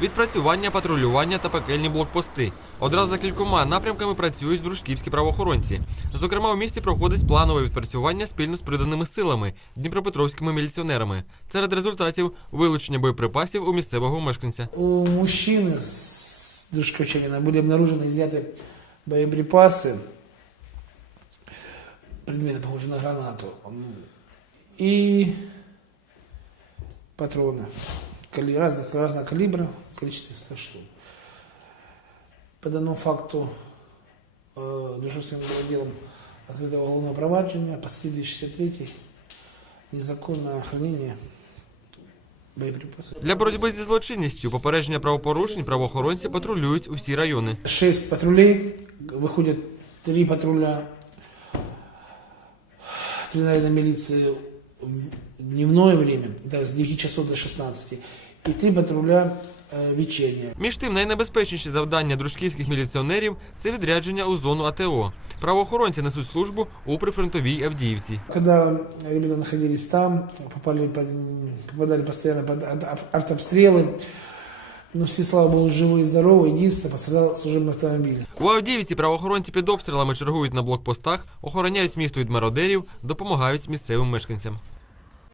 Відпрацювання, патрулювання та пекельні блокпости. Одразу за кількома напрямками працюють дружківські правоохоронці. Зокрема, у місті проходить планове відпрацювання спільно з приданими силами дніпропетровськими міліціонерами. Серед результатів вилучення боєприпасів у місцевого мешканця. У мужчины с Душковчанина были обнаружены изъяты боеприпасы, предметы, похожие на гранату, м, и патроны кали- разных, разного калибра в количестве 100 штук. По данному факту э, Душевским отделом открытого уголовного проваджения по статье 263 незаконное хранение боеприпасов. Для боротьби зі злочинністю, попередження правопорушень правоохоронці патрулюють усі райони. Шесть патрулей, выходят три патруля, три, наверное, милиции в дневное время, это с 9 часов до 16, и три патруля э, вечернее. Між тим, найнебезпечніші завдання дружківських міліціонерів це відрядження у зону АТО. Правоохоронці несуть службу у прифронтовій Авдіївці. Когда ребята находились там, попали под- попадали постоянно под ар- артобстрелы, но все, слава богу, живы и здоровы. Единственное, пострадал служебный автомобиль. У Авдіївці правоохоронці під обстрілами чергують на блокпостах, охороняють місто від мародерів, допомагають місцевим мешканцям.